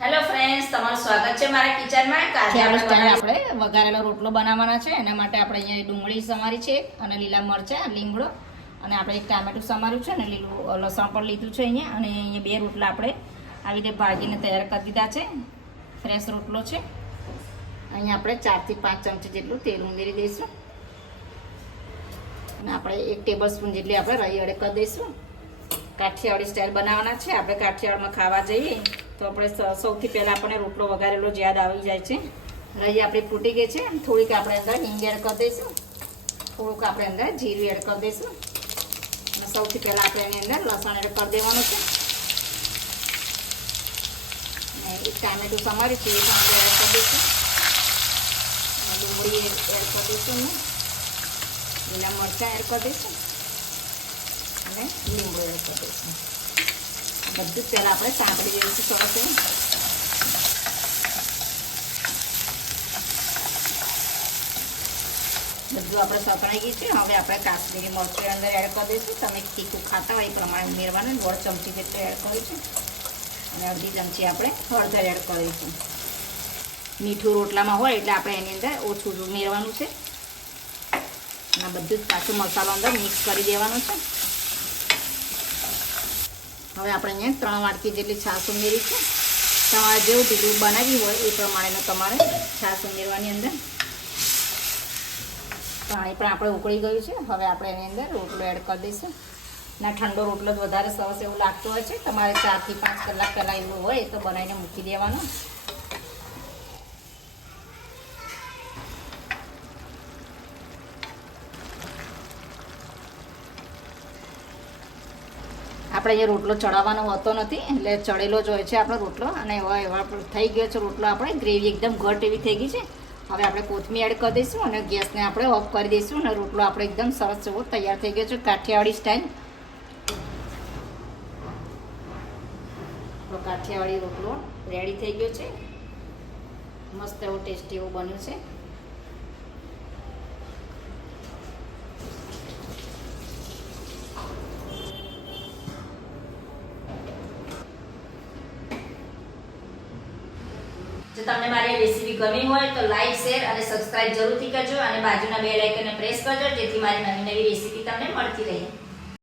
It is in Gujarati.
હેલો ફ્રેન્ડ્સ તમારું સ્વાગત છે મારા કિચનમાં. આપણે આપણે વઘારેલો રોટલો બનાવવાના છે. એના માટે આપણે અહીંયા ડુંગળી સમારી છે અને લીલા મરચાં લીમડો અને આપણે એક ટામેટું સમાર્યું છે અને લીલું લસણ પણ લીધું છે અહીંયા. અને અહીંયા બે રોટલા આપણે આવી રીતે ભાગીને તૈયાર કરી દીધા છે. ફ્રેશ રોટલો છે. અહીંયા આપણે ચારથી પાંચ ચમચી જેટલું તેલ ઉમેરી દઈશું. અને આપણે એક ટેબલ સ્પૂન જેટલી આપણે રહી અડે કરી દઈશું. કાઠિયાવાડી સ્ટાઈલ બનાવવાના છે. આપણે કાઠિયાવાડમાં ખાવા જઈએ. તો આપણે સૌથી પહેલાં આપણને રોટલો વઘારેલો જ યાદ આવી જાય છે. રહી આપણી ફૂટી ગઈ છે થોડીક આપણે અંદર હિંગ એડ કરી દઈશું. થોડુંક આપણે અંદર જીરું એડ કરી દઈશું. અને સૌથી પહેલાં આપણે એની અંદર લસણ એડ કરી દેવાનું છે. અને એક ટામેટું સમારી છે એ પણ અંદર એડ કરી દઈશું. ડુંગળી એડ કરી દઈશું લીલા મરચાં એડ કરી દઈશું. અને લીંબુ એડ કરી દઈશું. બધું જ પહેલાં આપણે સાંકળી દઈશું સરસ બધું આપણે સતરાઈ ગયું છે. હવે આપણે કાશ્મીરી મરચું અંદર એડ કરી દઈશું. તમે તીખું ખાતા હોય એ પ્રમાણે ઉમેરવાનું. દોઢ ચમચી જેટલું એડ કર્યું છે. અને અડધી ચમચી આપણે હળદર એડ કરીશું મીઠું રોટલામાં હોય એટલે આપણે એની અંદર ઓછું ઉમેરવાનું છે. અને બધું જ પાછું મસાલો અંદર મિક્સ કરી દેવાનું છે. હવે આપણે અહીંયા ત્રણ વાટકી જેટલી છાશ ઉમેરી છે. તમારે જેવું ઢીલું બનાવી હોય એ પ્રમાણેનું તમારે છાશ ઉમેરવાની અંદર પાણી પણ આપણે ઉકળી ગયું છે. હવે આપણે એની અંદર રોટલો એડ કરી દઈશું. ના, ઠંડો રોટલો વધારે સરસ એવું લાગતું હોય છે. તમારે ચારથી પાંચ કલાક પહેલાં એવું હોય તો બનાવીને મૂકી દેવાનો. આપણે અહીંયા રોટલો ચડાવવાનો હોતો નથી, એટલે ચડેલો જ હોય છે આપણો રોટલો. અને એવા એવા થઈ ગયો છે રોટલો આપણે. ગ્રેવી એકદમ ઘટ એવી થઈ ગઈ છે. હવે આપણે કોથમીર એડ કરી દઈશું અને ગેસને આપણે ઓફ કરી દઈશું અને રોટલો આપણે એકદમ સરસ એવો તૈયાર થઈ ગયો છે કાઠિયાવાડી સ્ટાઈલ આપણો કાઠિયાવાડી રોટલો રેડી થઈ ગયો છે. મસ્ત એવો ટેસ્ટી એવું બન્યું છે. જો તમને મારી રેસીપી ગમી હોય તો લાઈક શેર અને સબસ્ક્રાઇબ જરૂરથી કરજો અને બાજુના બે આઇકનને પ્રેસ કરજો જેથી મારી નવી નવી રેસીપી તમને મળતી રહે.